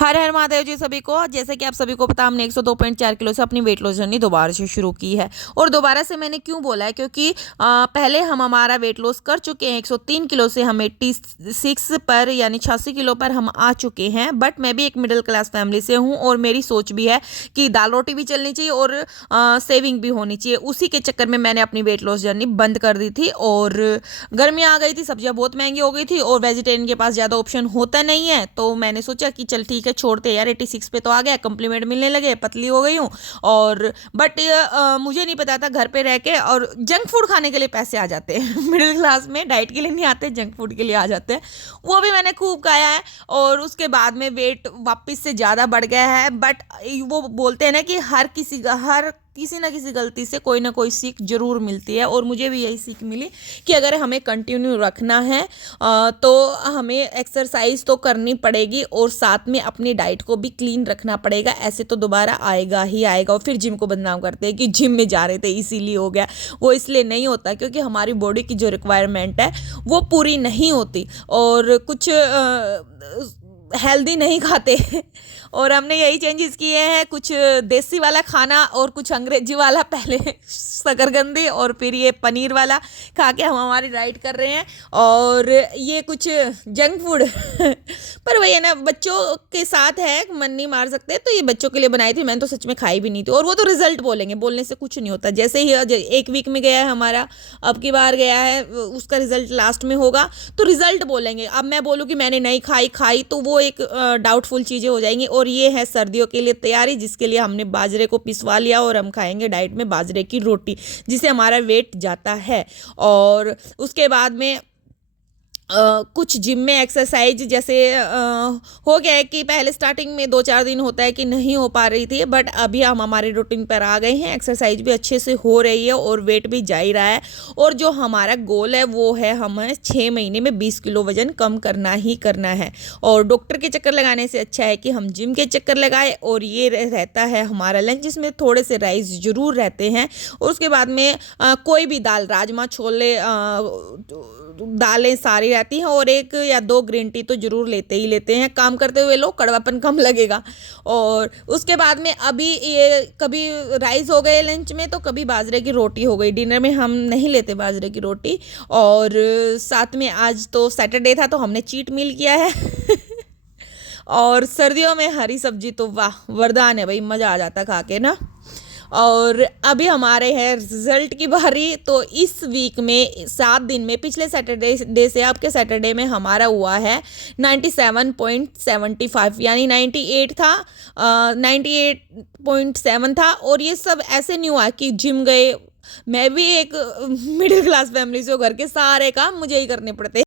हर हर महादेव जी सभी को। जैसे कि आप सभी को पता, हमने 102.4 किलो से अपनी वेट लॉस जर्नी दोबारा से शुरू की है। और दोबारा से मैंने क्यों बोला है, क्योंकि पहले हम हमारा वेट लॉस कर चुके हैं 103 किलो से, हम 86 पर यानी 86 किलो पर हम आ चुके हैं। बट मैं भी एक मिडिल क्लास फैमिली से हूँ और मेरी सोच भी है कि दाल रोटी भी चलनी चाहिए और सेविंग भी होनी चाहिए। उसी के चक्कर में मैंने अपनी वेट लॉस जर्नी बंद कर दी थी। और गर्मी आ गई थी, सब्जियाँ बहुत महंगी हो गई थी और वेजिटेरियन के पास ज़्यादा ऑप्शन होता नहीं है। तो मैंने सोचा कि चल ठीक है, छोड़ते यार, 86 पे तो आ गया, कम्प्लीमेंट मिलने लगे, पतली हो गई हूँ। और बट मुझे नहीं पता था घर पे रह के और जंक फूड खाने के लिए पैसे आ जाते हैं मिडिल क्लास में डाइट के लिए नहीं आते, जंक फूड के लिए आ जाते हैं। वो भी मैंने खूब खाया है और उसके बाद में वेट वापस से ज़्यादा बढ़ गया है। बट वो बोलते हैं ना कि हर किसी ना किसी गलती से कोई ना कोई सीख जरूर मिलती है। और मुझे भी यही सीख मिली कि अगर हमें कंटिन्यू रखना है तो हमें एक्सरसाइज तो करनी पड़ेगी और साथ में अपनी डाइट को भी क्लीन रखना पड़ेगा। ऐसे तो दोबारा आएगा ही आएगा। और फिर जिम को बदनाम करते हैं कि जिम में जा रहे थे इसीलिए हो गया। वो इसलिए नहीं होता, क्योंकि हमारी बॉडी की जो रिक्वायरमेंट है वो पूरी नहीं होती और कुछ हेल्दी नहीं खाते और हमने यही चेंजेस किए हैं, कुछ देसी वाला खाना और कुछ अंग्रेजी वाला, पहले शकरकंदी और फिर ये पनीर वाला खा के हम हमारी डाइट कर रहे हैं। और ये कुछ जंक फूड पर वही है ना, बच्चों के साथ है, मन नहीं मार सकते, तो ये बच्चों के लिए बनाई थी। मैंने तो सच में खाई भी नहीं थी। और वो तो रिजल्ट बोलेंगे, बोलने से कुछ नहीं होता। जैसे ही एक वीक में गया है हमारा, अब की बार गया है, उसका रिजल्ट लास्ट में होगा तो रिजल्ट बोलेंगे। अब मैं बोलूँ कि मैंने नहीं खाई तो वो एक डाउटफुल चीज़ें हो जाएंगी। और ये है सर्दियों के लिए तैयारी, जिसके लिए हमने बाजरे को पिसवा लिया और हम खाएंगे डाइट में बाजरे की रोटी, जिससे हमारा वेट जाता है। और उसके बाद में कुछ जिम में एक्सरसाइज जैसे हो गया है कि पहले स्टार्टिंग में 2-4 दिन होता है कि नहीं हो पा रही थी, बट अभी हम हमारे रूटीन पर आ गए हैं। एक्सरसाइज भी अच्छे से हो रही है और वेट भी जा ही रहा है। और जो हमारा गोल है वो है, हमें 6 महीने में 20 किलो वजन कम करना ही करना है। और डॉक्टर के चक्कर लगाने से अच्छा है कि हम जिम के चक्कर लगाए। और ये रहता है हमारा लंच, जिसमें थोड़े से राइस जरूर रहते हैं। और उसके बाद में कोई भी दाल, राजमा, छोले, दालें सारी रहती हैं और 1 या 2 ग्रीन टी तो जरूर लेते ही लेते हैं। काम करते हुए लोग, कड़वापन कम लगेगा। और उसके बाद में अभी ये कभी राइस हो गए लंच में, तो कभी बाजरे की रोटी हो गई। डिनर में हम नहीं लेते बाजरे की रोटी। और साथ में आज तो सैटरडे था तो हमने चीट मील किया है और सर्दियों में हरी सब्जी तो वाह वरदान है भाई, मज़ा आ जाता खा के ना। और अभी हमारे है रिजल्ट की बारी। तो इस वीक में 7 दिन में, पिछले सैटरडे से अब के सैटरडे में हमारा हुआ है 97.75, यानी 98 था, 98.7 था। और ये सब ऐसे नहीं हुआ कि जिम गए। मैं भी एक मिडिल क्लास फैमिली से हूँ, घर के सारे काम मुझे ही करने पड़ते।